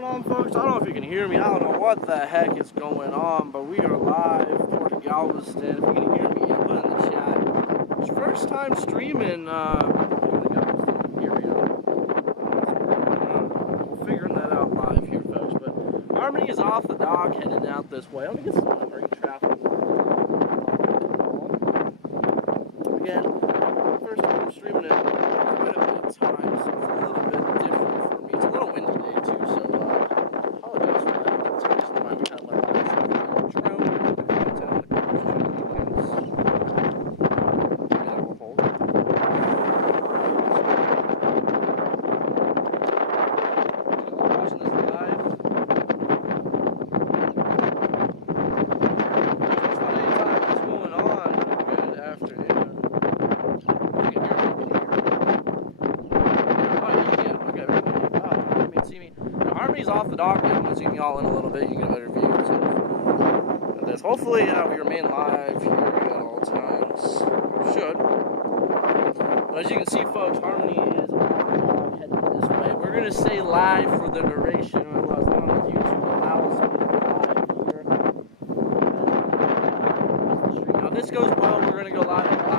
going on, folks? I don't know if you can hear me. I don't know what the heck is going on, but we are live for Galveston. If you can hear me, put it in the chat. It's first time streaming in the Galveston area. We're figuring that out live here, folks. But Harmony is off the dock, heading out this way. Let me get some marine traffic. Again, first time streaming in quite a bit of time, so it's a little bit different for me. It's a little windy today too, so apologize for that. That's the reason why we had like drone content on the weekends. That will hold. Watching this live. Just about any time what's going on. Good afternoon. Harmony's off the dock now. I'm going to zoom you all in a little bit. You can get a better view of this. Hopefully, we remain live here at all times. Should. But as you can see, folks, Harmony is off the dock heading this way. We're going to stay live for the duration as long as YouTube allows me to live here. Now, if this goes well, we're going to go live and live.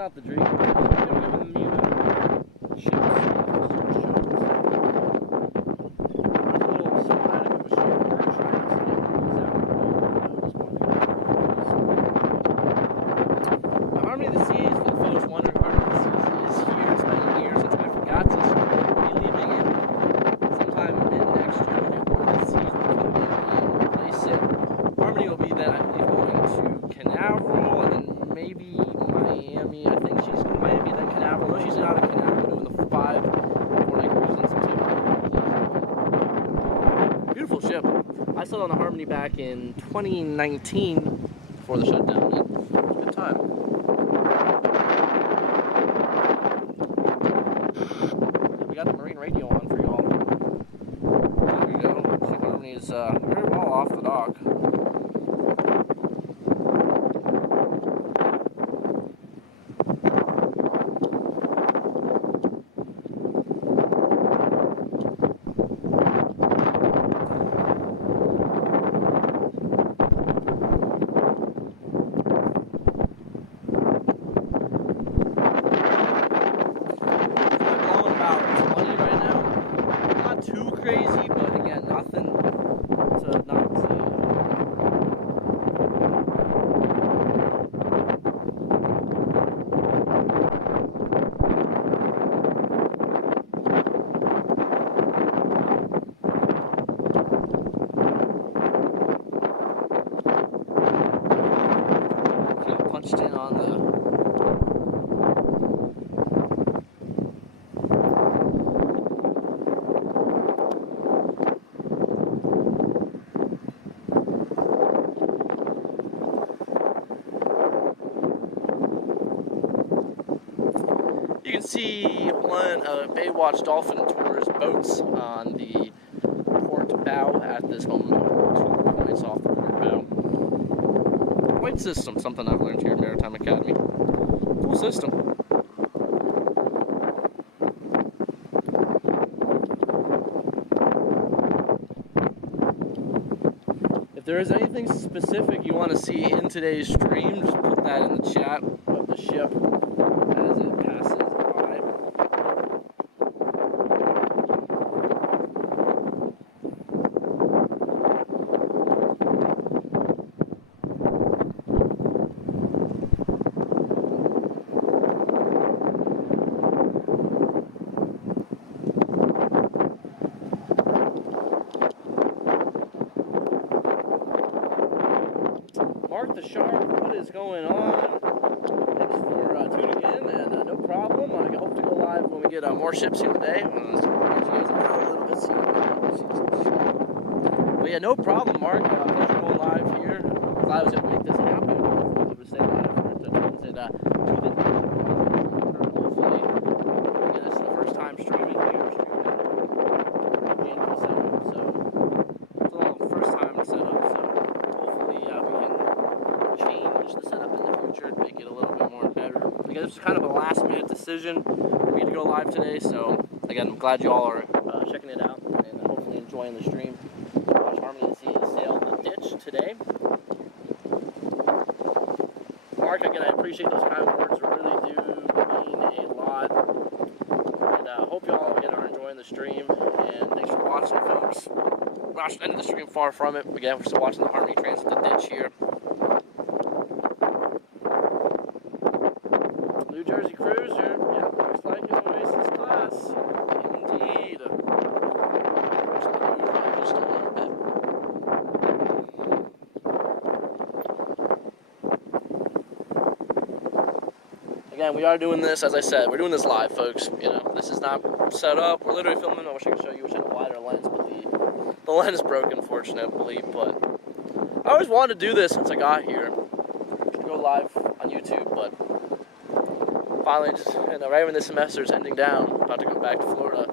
Out the dream. Harmony of the Seas, for the folks wondering, Harmony of the Seas is here. It's been years since I forgot to be leaving it sometime mid next year when the seas will come in and replace it. Harmony will be then, I believe, going to Canaveral and then maybe Miami. I think she's in Miami, then Canaveral. No, she's out of Canaveral doing the 4-night cruise in September. Beautiful ship. I sailed on the Harmony back in 2019 before the shutdown. Good time. We got the marine radio on for y'all. There we go. See, Harmony is very well off the dock. Crazy, but again, nothing to not punched in on the You can see one Baywatch Dolphin Tours boats on the port bow at this moment. 2 points off the port bow. White system, something I've learned here at Maritime Academy. Cool system. If there is anything specific you want to see in today's stream, just put that in the chat of the ship as it passes by. Mark the Shark, what is going on? get more ships here today. So you guys out a little bit. But yeah, no problem, Mark. Pleasure going live here. Glad I was able to make this happen. Able to stay live for it to the hopefully. Yeah, this is the first time streaming here. So it's a little first time setup. So hopefully we can change the setup in the future and make it a little bit more better. Because this was kind of a last minute decision for me to go live today. So again, I'm glad you all are checking it out and hopefully enjoying the stream. Watch Harmony of the Seas sail the ditch today. Mark, again, I appreciate those kind words. They really do mean a lot. And I hope you all again are enjoying the stream. And thanks for watching, folks. We're not ending the stream far from it. Again, we're still watching the Harmony transit the ditch here. New Jersey Cruiser. Yeah, looks like an Oasis class. Indeed. Just a little bit. Again, we are doing this, as I said, we're doing this live, folks. You know, this is not set up. We're literally filming. I wish I could show you. Wish I had a wider lens, but the lens broke, unfortunately. But I always wanted to do this since I got here. Go live on YouTube, but finally, just right when the semester is ending down, about to go back to Florida.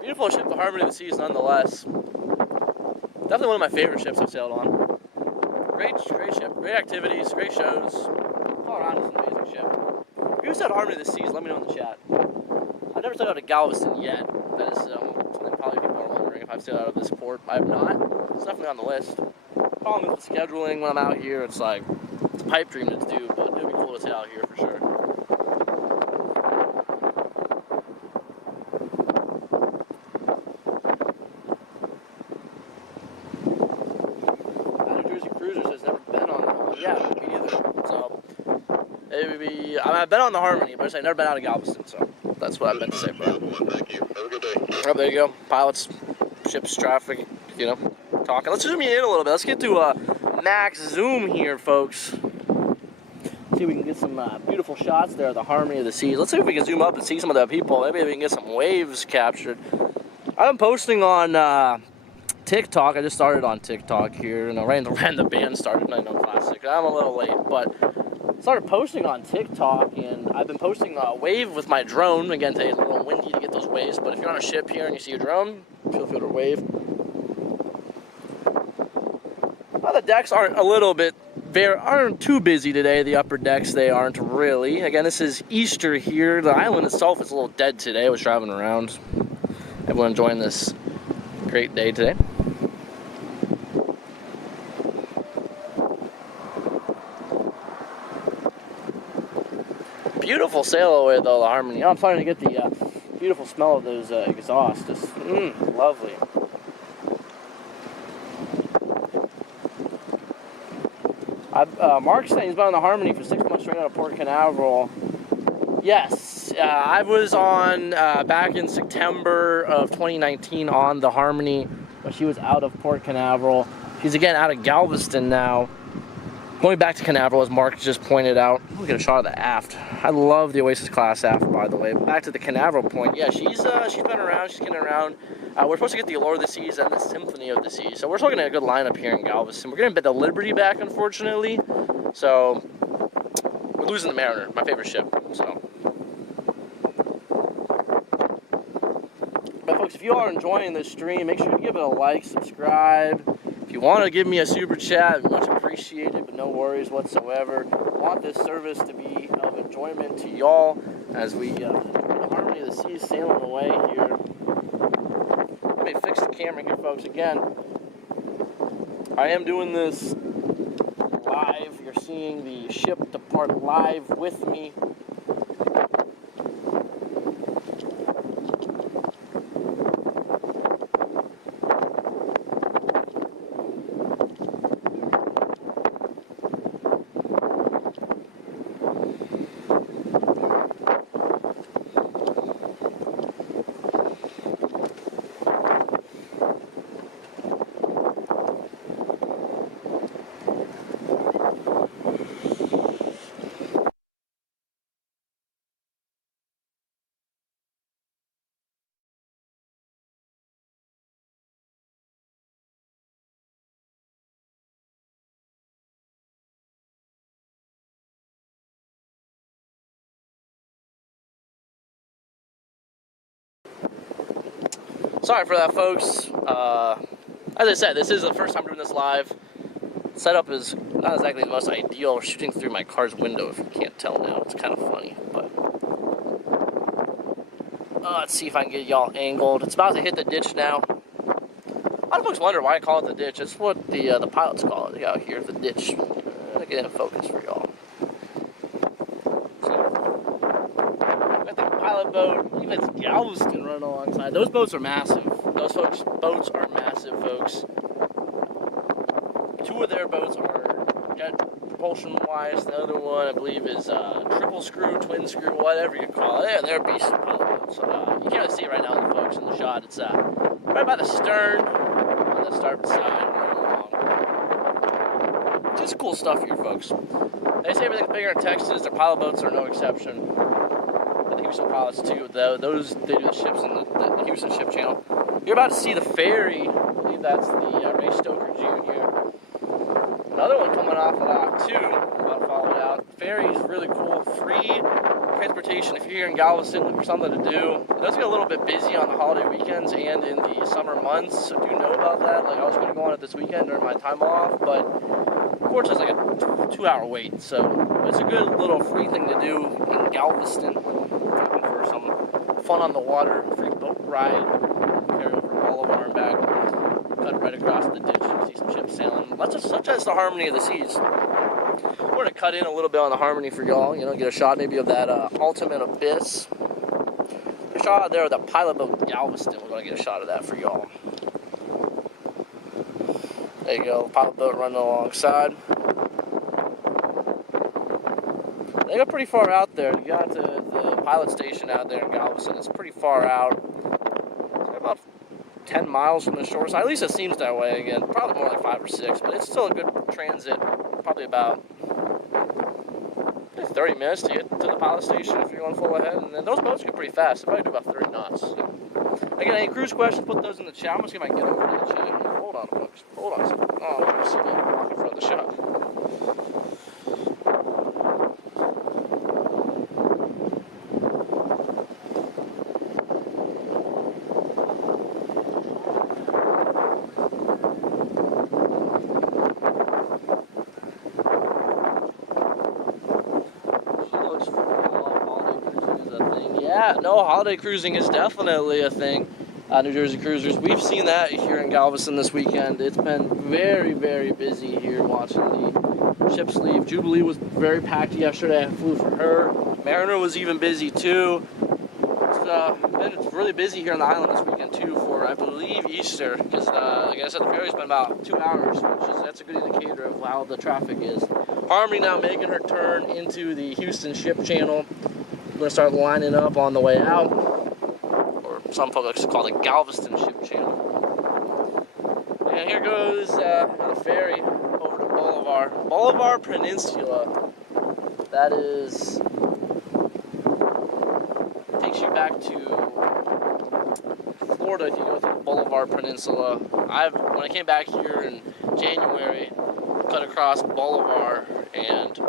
Beautiful ship, the Harmony of the Seas, nonetheless. Definitely one of my favorite ships I've sailed on. Great ship, great activities, great shows. All around, it's an amazing ship. If you said Harmony of the Seas, let me know in the chat. I've never sailed out of Galveston yet. That is something probably people are wondering if I've sailed out of this port. I have not. It's definitely on the list. Problem with the scheduling when I'm out here, it's like, it's a pipe dream to do, but it would be cool to sail out here for sure. I've been on the Harmony, but I've never been out of Galveston, so that's what I meant to say, bro. Thank you. Have a good day. Oh, there you go. Pilots, ships, traffic, you know, talking. Let's zoom in a little bit. Let's get to max zoom here, folks. See if we can get some beautiful shots there of the Harmony of the Seas. Let's see if we can zoom up and see some of the people. Maybe we can get some waves captured. I've been posting on TikTok. I just started on TikTok here. You know, right when the band started. I know, classic. I'm a little late, but started posting on TikTok, and I've been posting a wave with my drone. Again, today it's a little windy to get those waves, but if you're on a ship here and you see a drone, feel free to wave. Well, the decks aren't aren't too busy today. The upper decks, they aren't really. Again, this is Easter here. The island itself is a little dead today. I was driving around. Everyone enjoying this great day today. Beautiful Sailaway though, the Harmony. I'm starting to get the beautiful smell of those exhausts. Just lovely. Mark's saying he's been on the Harmony for 6 months straight out of Port Canaveral. Yes, I was on back in September of 2019 on the Harmony, but she was out of Port Canaveral. She's again out of Galveston now. Going back to Canaveral, as Mark just pointed out. Look at a shot of the aft. I love the Oasis class aft, by the way. Back to the Canaveral point. Yeah, she's been around. She's getting around. We're supposed to get the Allure of the Seas and the Symphony of the Seas. So we're still getting a good lineup here in Galveston. We're getting the Liberty back, unfortunately. So we're losing the Mariner, my favorite ship. So, but folks, if you are enjoying this stream, make sure to give it a like, subscribe. If you want to give me a super chat, much appreciated, but no worries whatsoever. I want this service to be of enjoyment to y'all as we enjoy the Harmony of the Seas sailing away here. Let me fix the camera here, folks. Again, I am doing this live. You're seeing the ship depart live with me. Sorry for that, folks. As I said, this is the first time doing this live. Setup is not exactly the most ideal. We're shooting through my car's window, if you can't tell now. It's kind of funny, but let's see if I can get y'all angled. It's about to hit the ditch now. A lot of folks wonder why I call it the ditch. It's what the pilots call it out here, the ditch. Let me get in focus for y'all. So, got the pilot boat. Even it's Galveston running alongside. Those boats are massive. Those boats are massive, folks. Two of their boats are jet propulsion-wise. The other one, I believe, is triple screw, twin screw, whatever you call it. Yeah, they're beast pilot boats. You can't really see it right now, folks, in the shot. It's right by the stern, on the starboard side. Just cool stuff here, folks. They say everything's bigger in Texas. Their pilot boats are no exception. The Houston pilots, too. They do the ships in the Houston ship channel. You're about to see the ferry. I believe that's the Ray Stoker Jr. Another one coming off of Dock 2. I'll follow it out. The ferry is really cool. Free transportation if you're here in Galveston looking for something to do. It does get a little bit busy on the holiday weekends and in the summer months, so do know about that. Like, I was going to go on it this weekend during my time off, but unfortunately it's like a 2-hour wait, so it's a good little free thing to do in Galveston. Looking for some fun on the water, free boat ride, carry over Bolivar and back, cut right across the ditch, you can see some ships sailing. Such as the harmony of the seas. We're going to cut in a little bit on the harmony for y'all, get a shot maybe of that ultimate abyss. A shot out there of the pilot boat Galveston. We're going to get a shot of that for y'all. There you go, pilot boat running alongside. They got pretty far out there. You got the pilot station out there in Galveston. It's pretty far out. It's about 10 miles from the shore side. At least it seems that way again. Probably more like 5 or 6, but it's still a good transit. Probably about 30 minutes to get to the pilot station if you're going full ahead. And then those boats get pretty fast. They probably do about 30 knots. So. Again, any cruise questions, put those in the chat. I'm going to see if I can get over to the chat. Hold on, folks. Hold on a second. Oh, let me see that walk in front of the shot. Yeah, no, holiday cruising is definitely a thing. New Jersey cruisers, we've seen that here in Galveston this weekend. It's been very, very busy here watching the ships leave. Jubilee was very packed yesterday. I flew for her. Mariner was even busy too. It's really busy here on the island this weekend too for, I believe, Easter. Because, like I said, the ferry's been about 2 hours, that's a good indicator of how the traffic is. Harmony now making her turn into the Houston ship channel. We're going to start lining up on the way out, or some folks call it the Galveston ship channel. And here goes the ferry over to Bolivar Peninsula. That is, takes you back to Florida if you go through the Bolivar Peninsula. When I came back here in January, cut across Bolivar and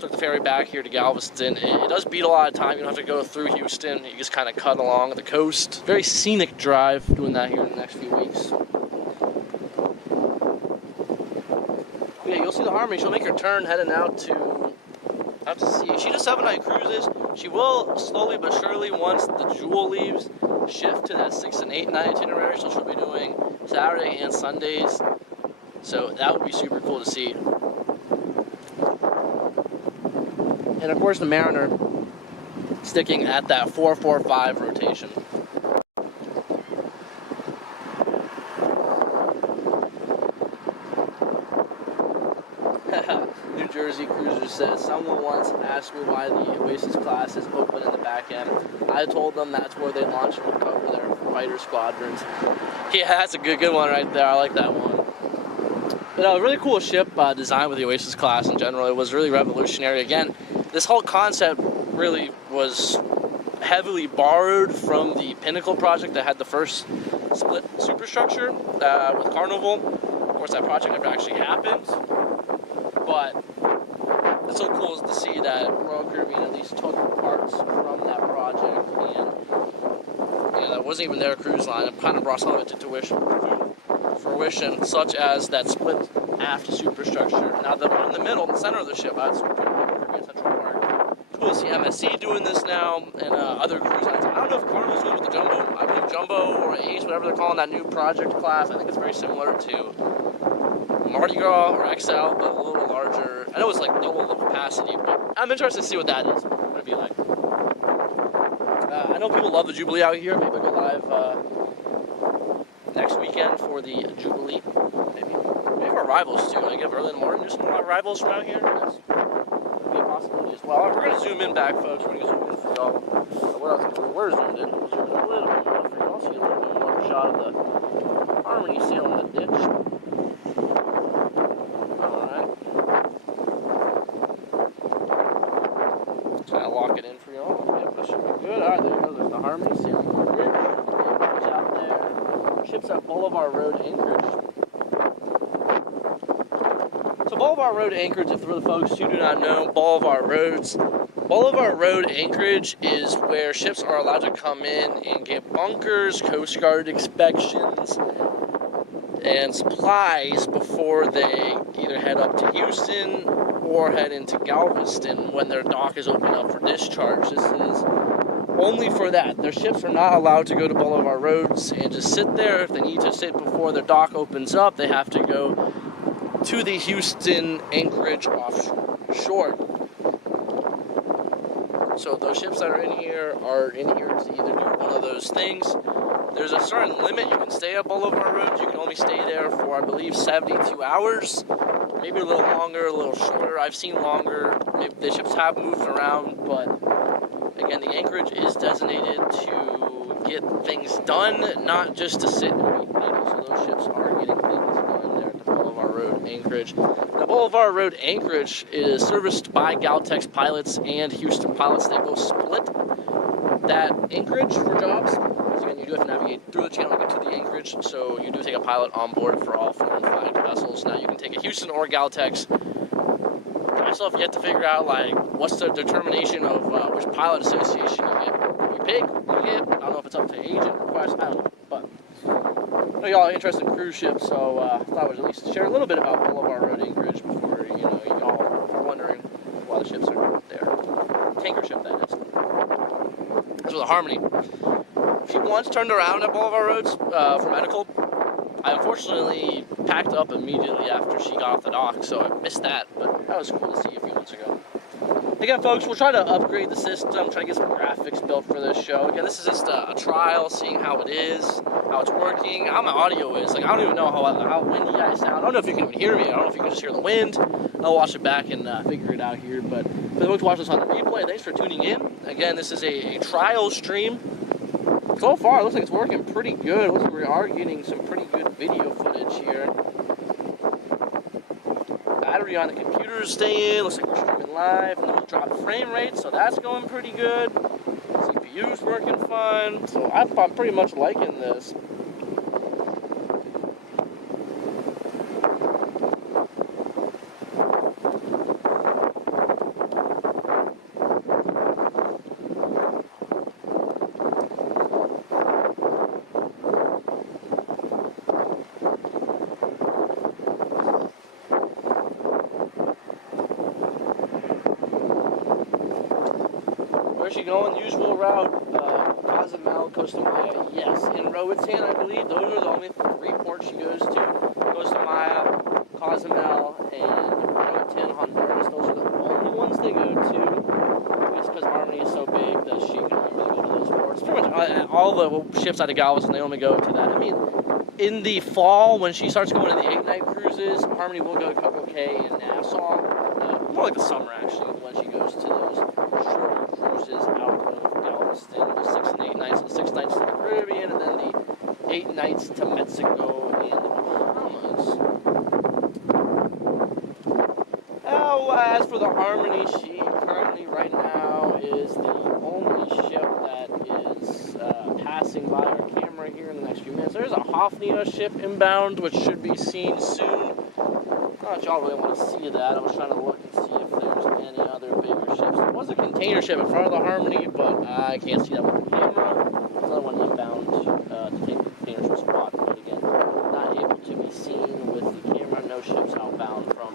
took the ferry back here to Galveston. It does beat a lot of time. You don't have to go through Houston. You just kind of cut along the coast. Very scenic drive, doing that here in the next few weeks. Yeah, you'll see the Harmony. She'll make her turn heading out to sea. She does 7-night cruises. She will slowly but surely, once the Jewel leaves, shift to that 6- and 8-night itinerary. So she'll be doing Saturday and Sundays. So that would be super cool to see. And of course the Mariner sticking at that 4-4-5 rotation. New Jersey Cruiser says, someone once asked me why the Oasis class is open in the back end. I told them that's where they launch and recover their fighter squadrons. Yeah, that's a good one right there. I like that one. But a really cool ship design with the Oasis class in general. It was really revolutionary. Again, this whole concept really was heavily borrowed from the Pinnacle project that had the first split superstructure with Carnival. Of course, that project never actually happened, but it's so cool to see that Royal Caribbean at least took parts from that project that wasn't even their cruise line. It kind of brought some of it to fruition, such as that split aft superstructure. Now the one in the middle, in the center of the ship, that's Caribbean Central Park. Cool to see MSC doing this now, and other cruise lines. I don't know if Carnival's doing it with the Jumbo. I believe Jumbo or Ace, whatever they're calling that new project class. I think it's very similar to Mardi Gras or XL, but a little larger. I know it's like double the capacity, but I'm interested to see what that is. What it'd be like. I know people love the Jubilee out here. Maybe we'll go live next weekend for the Jubilee. Maybe our rivals too. I give early in the morning, do some live rivals from out here. That's be a possibility as well. We're gonna zoom in back, folks. We're gonna zoom in for y'all. What else? We're zoomed in. We'll zoom in a little bit more for y'all. See a little bit more of a shot of the Harmony sailing the ditch. All right. Just gonna lock it in for y'all. Yep, that should be good. All right, there you go. There's the Harmony sailing the ditch. Anchorage out there. Ships at Bolivar Road, Anchorage. So Bolivar Road Anchorage, for the folks who do not know, Bolivar Roads. Bolivar Road Anchorage is where ships are allowed to come in and get bunkers, Coast Guard inspections, and supplies before they either head up to Houston or head into Galveston when their dock is open up for discharge. This is only for that. Their ships are not allowed to go to Bolivar Roads and just sit there. If they need to sit before their dock opens up, they have to go to the Houston Anchorage offshore. So those ships that are in here to either do one of those things. There's a certain limit. You can stay at Bolivar Roads. You can only stay there for, I believe, 72 hours. Maybe a little longer, a little shorter. I've seen longer. Maybe the ships have moved around, but again, the Anchorage is designated to get things done, not just to sit and wait. So those ships are getting things done there at the Bolivar Road Anchorage. The Bolivar Road Anchorage is serviced by Galtex pilots and Houston pilots. They both split that Anchorage for jobs. Because again, you do have to navigate through the channel to get to the Anchorage, so you do take a pilot on board for all foreign flagged vessels. Now you can take a Houston or Galtex. I still have yet to figure out what's the determination of which pilot association you get. You pick, you get. I don't know if it's up to agent request. I don't know, but I know y'all are interested in cruise ships, so I thought I would at least share a little bit about Bolivar Road Anchorage before y'all are wondering why the ships are there. Tanker ship, that is. That's with the Harmony. She once turned around at Bolivar Roads for medical. I unfortunately packed up immediately after she got off the dock, so I missed that, but that was cool to see a few months ago. Again, folks, we'll try to upgrade the system, try to get some graphics built for this show. Again, this is just a trial, seeing how it is, how it's working, how my audio is. I don't even know how windy I sound. I don't know if you can even hear me. I don't know if you can just hear the wind. I'll watch it back and figure it out here. But for the folks watching this on the replay, thanks for tuning in. Again, this is a trial stream. So far, it looks like it's working pretty good. It looks like we are getting some pretty good video footage here. Battery on the computer is staying. Looks like we're streaming live. No drop frame rate, so that's going pretty good. CPU's working fine. So I'm pretty much liking this. Where's she going? Usual route, Cozumel, Costa Maya. Yes, in Roatan, I believe. Those are the only 3 ports she goes to. Costa Maya, Cozumel, and Roatan, Honduras. Those are the only ones they go to. It's because Harmony is so big that she can only really go to those ports. Pretty much all the ships out of Galveston, they only go to that. I mean, in the fall, when she starts going to the 8-night cruises, Harmony will go to Coco Cay and Nassau. More like the summer, actually, when she goes to those shorter cruises out of Galveston, the 6 and 8 nights, and 6 nights to the Caribbean, and then the 8 nights to Mexico and the Bahamas. Now, as for the Harmony, she currently, right now, is the only ship that is passing by our camera here in the next few minutes. There's a Hafnia ship inbound, which should be seen soon. Not that y'all really want to see that. I was trying to look and see if there's any other bigger ships. There was a container ship in front of the Harmony, but I can't see that with the camera. another one inbound to take the containers from spot, but again, not able to be seen with the camera. No ships outbound from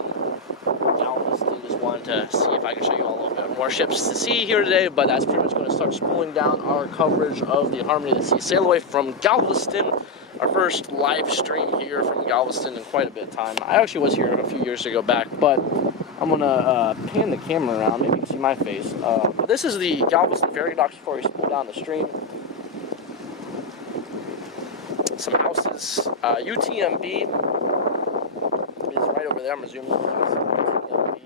Galveston. Just wanted to see if I can show you all a little bit more ships to see here today, but that's pretty much going to start spooling down our coverage of the Harmony of the Sea Sailaway from Galveston. Our first live stream here from Galveston in quite a bit of time. I actually was here a few years ago back, but I'm going to pan the camera around. Maybe you can see my face. But this is the Galveston ferry docks before we spool down the stream. Some houses. UTMB is right over there. I'm assuming UTMB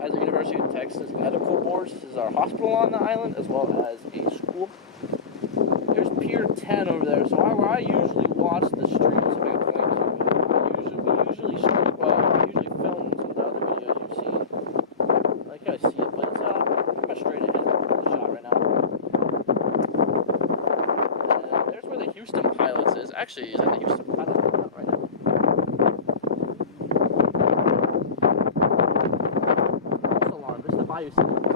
has the University of Texas Medical Boards. This is our hospital on the island, as well as a school. There's Pier 10 over there, so where I usually watch the streams, if I can point to, we usually stream, I usually film some of the other videos you've seen. I like how I see it, but it's pretty much straight ahead of the shot right now. And there's where the Houston Pilots is. Actually, is that the Houston Pilots? Not right now. False alarm. This is the Bayou City.